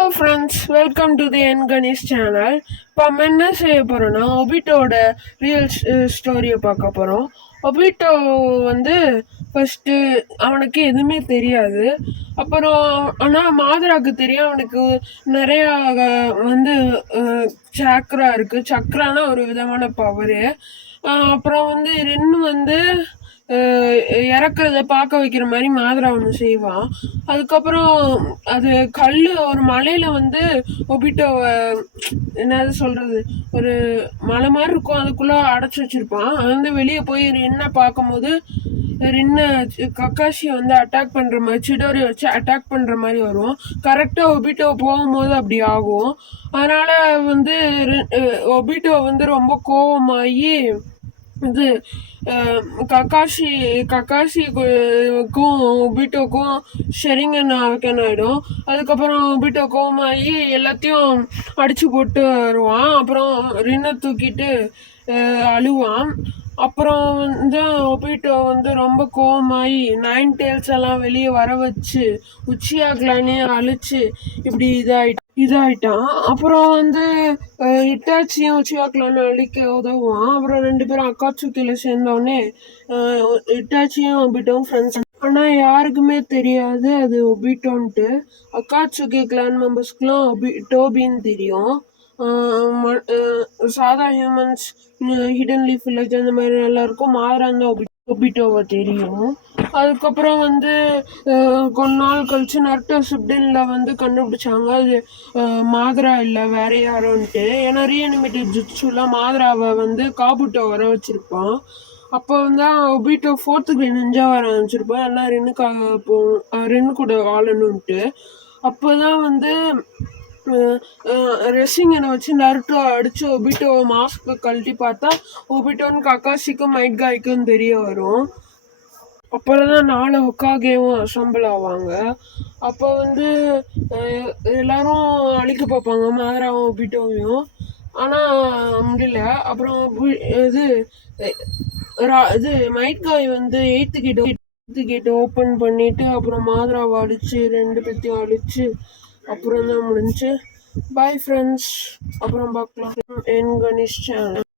Hello friends, welcome to the N Ganesh channel. இப்போ நம்ம என்ன செய்ய போகிறோன்னா ஒபிட்டோட ரியல் ஸ்டோரியை பார்க்க போகிறோம். ஒபிட்டோ வந்து ஃபஸ்ட்டு அவனுக்கு எதுவுமே தெரியாது. அப்புறம் ஆனால் மாதராக்கு தெரியும். அவனுக்கு நிறையா வந்து சக்ரா இருக்குது. சக்ரானா ஒரு விதமான பவரு. அப்புறம் வந்து ரென்னு வந்து இறக்குறத பார்க்க வைக்கிற மாதிரி மாதரா ஒன்று செய்வான். அதுக்கப்புறம் அது கல் ஒரு மலையில் வந்து ஒபிட்டோவை என்னது சொல்கிறது, ஒரு மலை மாதிரி இருக்கும், அதுக்குள்ளே அடைச்சி வச்சுருப்பான். அது வந்து வெளியே போய் ரின்னை பார்க்கும்போது ரின்னை கக்காஷியை வந்து அட்டாக் பண்ணுற மாதிரி சிடோரி வச்சு அட்டாக் பண்ணுற மாதிரி வரும். கரெக்டாக ஒபிட்டோ போகும்போது அப்படி ஆகும். அதனால் வந்து ஒபிட்டோ வந்து ரொம்ப கோபமாகி இது கக்காஷிக்கும் ஒபிட்டோக்கும் ஷெரிங்கன் ஆகன் ஆகிடும். அதுக்கப்புறம் ஒபிட்டோ கோவமாகி எல்லாத்தையும் அடித்து போட்டு வருவான். அப்புறம் ரின்னை தூக்கிட்டு அழுவான். அப்புறம் வந்து ஒபிட்டோ வந்து ரொம்ப கோவமாகி 9 டேல்ஸ் எல்லாம் வெளியே வர வச்சு உச்சியா கிளானையும் அழிச்சு இப்படி இதாயிட்டான். அப்புறம் வந்து இட்டாச்சியும் உச்சியா கிளானை அழிக்க உதவுவான். அப்புறம் 2 பேரும் அக்காட்சுக்கில சேர்ந்தோடனே இட்டாச்சியும் ஒபிட்டோவும் ஃப்ரெண்ட்ஸ். ஆனால் யாருக்குமே தெரியாது அது ஒபிட்டோன்ட்டு. அக்காட்சுகி கிளான் மெம்பர்ஸ்க்குலாம் ஒபிட்டோபின்னு தெரியும். சாதா ஹியூமன்ஸ், ஹிடன் லீஃப் வில்லேஜ் அந்த மாதிரி எல்லாருக்கும் மாதரான் தான் ஒபிட்டோவை தெரியும். அதுக்கப்புறம் வந்து கொஞ்ச நாள் கழிச்சு நருட்டோ ஷிப்டனில் வந்து கண்டுபிடிச்சாங்க அது மாதரா இல்லை வேற யாரோன்ட்டு. ஏன்னா ரீஅனிமேட்டட் ஜுட்ஸுலாம் மாதராவை வந்து காபுட்டோ வர வச்சுருப்பான். அப்போ வந்து ஒபிட்டோ 4th கிரேட் நிஞ்சா வர ஆரம்பிச்சிருப்பான். எல்லாம் ரென்னு கூட வாழணுன்ட்டு. அப்போ தான் வந்து ரெஷிங்கனை வச்சு நருட்டோ அடித்து ஒபிட்டோ மாஸ்க்கு கழட்டி பார்த்தா ஒபிட்டோன்னு கக்காஷிக்கும் மைட் காய்க்கும் தெரிய வரும். அப்புறம் தான் 4 ஹொக்காகேவும் அசம்பிள் ஆவாங்க. அப்போ வந்து எல்லாரும் அழிக்க பார்ப்பாங்க மாதராவும் ஒபிட்டோவையும். ஆனால் முடியல. அப்புறம் இது மைட் காய் வந்து 8th கேட் ஓப்பன் பண்ணிட்டு அப்புறம் மாதராவை அழிச்சு 2 பேத்தையும் அழிச்சு அப்புறம் தான் முடிஞ்சு. பாய் ஃப்ரெண்ட்ஸ், அப்புறம் பார்க்கலாம் என் கணேஷ் சேனல்.